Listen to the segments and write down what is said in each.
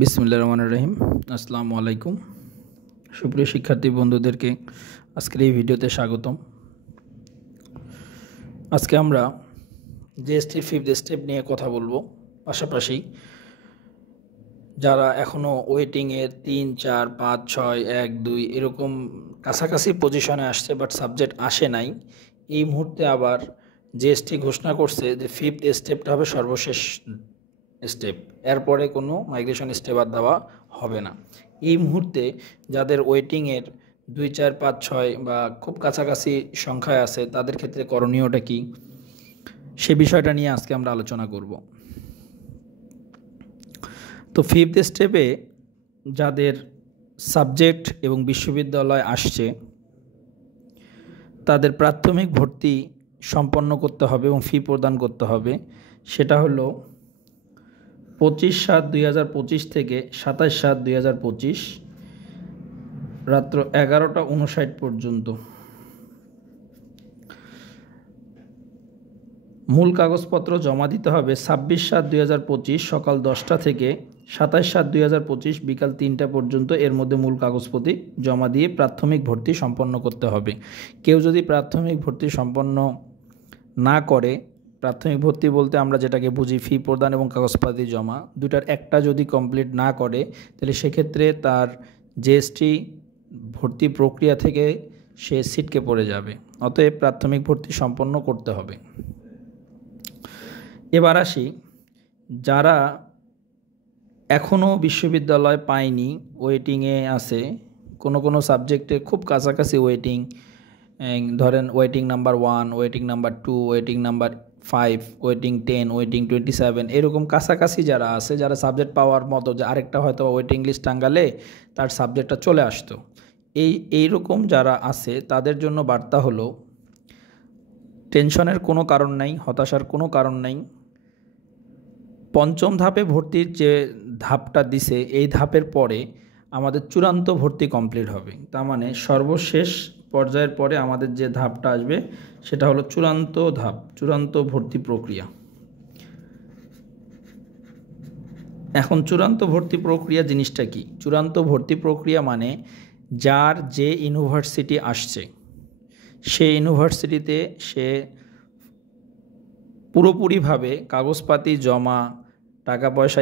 বিসমিল্লাহির রহমানির রহিম। আসসালামু আলাইকুম। সুপ্রিয় শিক্ষার্থী বন্ধুদেরকে আজকের এই ভিডিওতে স্বাগতম। আজকে আমরা জিএসটির 5th স্টেপ নিয়ে কথা বলবো। পাশাপাশি যারা এখনও ওয়েটিংয়ের 3, 4, 5, 6, 1, 2 এরকম কাছাকাছি পজিশনে আসছে বাট সাবজেক্ট আসে নাই, এই মুহূর্তে আবার জিএসটি ঘোষণা করছে যে 5th স্টেপটা হবে সর্বশেষ স্টেপ, এরপরে কোনো মাইগ্রেশন স্টেপ আর দেওয়া হবে না। এই মুহূর্তে যাদের ওয়েটিংয়ের 2, 4, 5, 6 বা খুব কাছাকাছি সংখ্যায় আছে তাদের ক্ষেত্রে করণীয়টা কি, সে বিষয়টা নিয়ে আজকে আমরা আলোচনা করব। তো 5th স্টেপে যাদের সাবজেক্ট এবং বিশ্ববিদ্যালয় আসছে তাদের প্রাথমিক ভর্তি সম্পন্ন করতে হবে এবং ফি প্রদান করতে হবে। সেটা হলো 25/7/2025 থেকে 27/7/2025 রাত্র 11:59 পর্যন্ত। মূল কাগজপত্র জমা দিতে হবে 26/7/2025 সকাল 10টা থেকে 27/7/2025 বিকাল 3টা পর্যন্ত। এর মধ্যে মূল কাগজপত্র জমা দিয়ে প্রাথমিক ভর্তি সম্পন্ন করতে হবে। কেউ যদি প্রাথমিক ভর্তি সম্পন্ন না করে, প্রাথমিক ভর্তি বলতে আমরা যেটাকে বুঝি ফি প্রদান এবং কাগজপাতি জমা, দুটার একটা যদি কমপ্লিট না করে তাহলে সেক্ষেত্রে তার জিএসটি ভর্তি প্রক্রিয়া থেকে সে ছিটকে পড়ে যাবে। অতএব প্রাথমিক ভর্তি সম্পন্ন করতে হবে। এবার আসি, যারা এখনও বিশ্ববিদ্যালয় পায়নি, ওয়েটিংয়ে আছে, কোনো সাবজেক্টে খুব কাছাকাছি ওয়েটিং, ধরেন waiting number 1, waiting number 2, waiting number 5, waiting 10, waiting 27, এরকম কাছাকাছি যারা আছে, যারা সাবজেক্ট পাওয়ার মতো, যে আরেকটা হয়তো ওয়েটিং লিস্ট টাঙ্গালে তার সাবজেক্টটা চলে আসতো, এইরকম যারা আছে তাদের জন্য বার্তা হলো টেনশনের কোনো কারণ নাই, হতাশার কোনো কারণ নাই। পঞ্চম ধাপে ভর্তির যে ধাপটা দিছে, এই ধাপের পরে আমাদের চূড়ান্ত ভর্তি কমপ্লিট হবে। তার মানে সর্বশেষ পর্যায়ের পরে আমাদের যে ধাপটা আসবে সেটা হলো চূড়ান্ত ধাপ, চূড়ান্ত ভর্তি প্রক্রিয়া। এখন চূড়ান্ত ভর্তি প্রক্রিয়া জিনিসটা কি? চূড়ান্ত ভর্তি প্রক্রিয়া মানে যার যে ইউনিভার্সিটি আসছে সেই ইউনিভার্সিটিতে সে পুরোপুরিভাবে কাগজপাতি জমা, টাকা পয়সা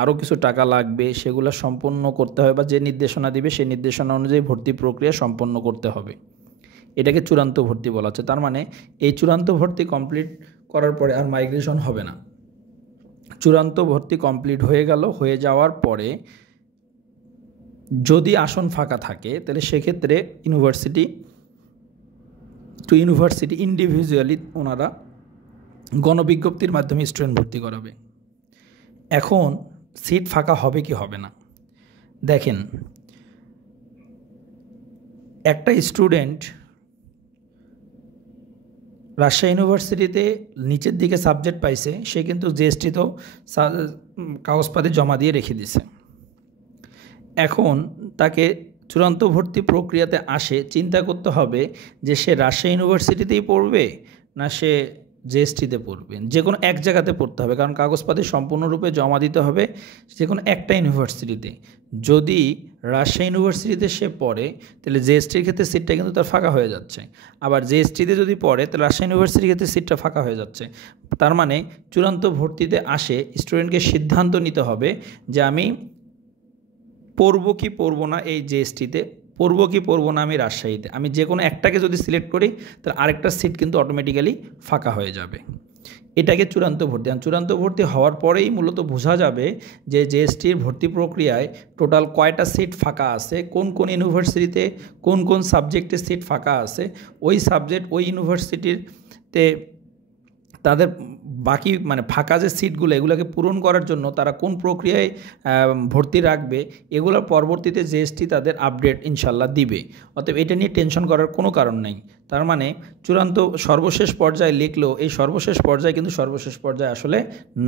আরও কিছু টাকা লাগবে, সেগুলো সম্পন্ন করতে হবে, বা যে নির্দেশনা দিবে সেই নির্দেশনা অনুযায়ী ভর্তি প্রক্রিয়া সম্পন্ন করতে হবে। এটাকে চূড়ান্ত ভর্তি বলা হচ্ছে। তার মানে এই চূড়ান্ত ভর্তি কমপ্লিট করার পরে আর মাইগ্রেশন হবে না। চূড়ান্ত ভর্তি কমপ্লিট হয়ে যাওয়ার পরে যদি আসন ফাঁকা থাকে তাহলে সেক্ষেত্রে ইউনিভার্সিটি টু ইউনিভার্সিটি ইন্ডিভিজুয়ালি ওনারা গণবিজ্ঞপ্তির মাধ্যমে স্টুডেন্ট ভর্তি করাবে। এখন সিট ফাঁকা হবে কি হবে না, দেখেন, একটা স্টুডেন্ট রাজশাহী ইউনিভার্সিটিতে নিচের দিকে সাবজেক্ট পাইছে, সে কিন্তু জিএসটি তো কাগজপাতি জমা দিয়ে রেখে দিছে। এখন তাকে চূড়ান্ত ভর্তি প্রক্রিয়াতে চিন্তা করতে হবে যে সে রাজশাহী ইউনিভার্সিটিতেই পড়বে না সে জিএসটিতে পড়বে। যে কোনো এক জায়গাতে পড়তে হবে, কারণ কাগজপাতি সম্পূর্ণরূপে জমা দিতে হবে যে কোনো একটা ইউনিভার্সিটিতে। যদি রাজশাহী ইউনিভার্সিটিতে সে পড়ে তাহলে জিএসটির ক্ষেত্রে সিটটা কিন্তু তার ফাঁকা হয়ে যাচ্ছে, আবার জিএসটিতে যদি পড়ে তাহলে রাজশাহী ইউনিভার্সিটির ক্ষেত্রে সিটটা ফাঁকা হয়ে যাচ্ছে। তার মানে চূড়ান্ত ভর্তিতে স্টুডেন্টকে সিদ্ধান্ত নিতে হবে যে আমি পড়বো কি পড়বো না এই জিএসটিতে, পড়বো কি পড়বো না আমি রাজশাহীতে। আমি যে কোনো একটাকে যদি সিলেক্ট করি তাহলে আরেকটা সিট কিন্তু অটোমেটিক্যালি ফাঁকা হয়ে যাবে। এটাকে চূড়ান্ত ভর্তি। চূড়ান্ত ভর্তি হওয়ার পরেই মূলত বোঝা যাবে যে জিএসটির ভর্তি প্রক্রিয়ায় টোটাল কয়টা সিট ফাঁকা আছে, কোন কোন ইউনিভার্সিটিতে কোন কোন সাবজেক্টে সিট ফাঁকা আছে, ওই সাবজেক্ট ওই ইউনিভার্সিটিতে তাদের বাকি ফাঁকা যে সিটগুলো এগুলোকে পূরণ করার জন্য তারা কোন প্রক্রিয়ায় ভর্তি রাখবে, এগুলোর পরবর্তীতে জিএসটি তাদের আপডেট ইনশাল্লাহ দিবে। অতএব এটা নিয়ে টেনশন করার কোনো কারণ নেই। তার মানে চূড়ান্ত সর্বশেষ পর্যায়ে লিখলেও এই সর্বশেষ পর্যায়ে কিন্তু সর্বশেষ পর্যায়ে আসলে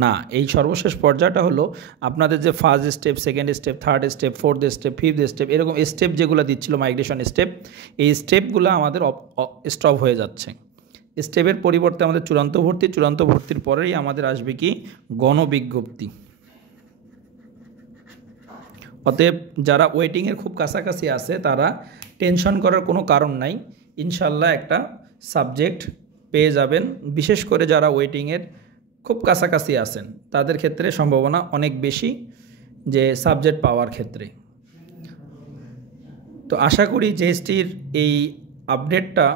না। এই সর্বশেষ পর্যায়টা হলো আপনাদের যে first step, second step, third step, fourth step, fifth step, এরকম স্টেপ যেগুলো দিচ্ছিল মাইগ্রেশন স্টেপ, এই স্টেপগুলো আমাদের স্টপ হয়ে যাচ্ছে। স্টেপের পরিবর্তে আমাদের চূড়ান্ত ভর্তির পরেই আমাদের আসবে কি গণবিজ্ঞপ্তি। অতএব যারা ওয়েটিংয়ের খুব কাছাকাছি আছে তারা টেনশন করার কোনো কারণ নাই, ইনশাল্লাহ একটা সাবজেক্ট পেয়ে যাবেন। বিশেষ করে যারা ওয়েটিংয়ের খুব কাছাকাছি আছেন তাদের ক্ষেত্রে সম্ভাবনা অনেক বেশি যে সাবজেক্ট পাওয়ার ক্ষেত্রে। তো আশা করি জিএসটির এই আপডেটটা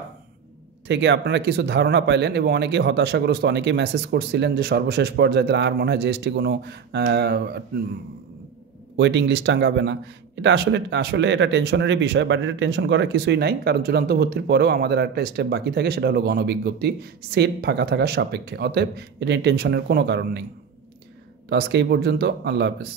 থেকে আপনারা কিছু ধারণা পাইলেন, এবং অনেকেই হতাশাগ্রস্ত, অনেকেই মেসেজ করছিলেন যে সর্বশেষ পর্যায়ে আর মনে হয় জিএসটি কোনো ওয়েটিং লিস্ট টাঙ্গাবে না। এটা আসলে এটা টেনশনেরই বিষয়, বাট এটা টেনশন করার কিছুই নাই, কারণ চূড়ান্ত ভর্তির পরেও আমাদের একটা স্টেপ বাকি থাকে, সেটা হলো গণবিজ্ঞপ্তি, সিট ফাঁকা থাকার সাপেক্ষে। অতএব এটা টেনশনের কোনো কারণ নেই। তো আজকে এই পর্যন্ত, আল্লাহ হাফেজ।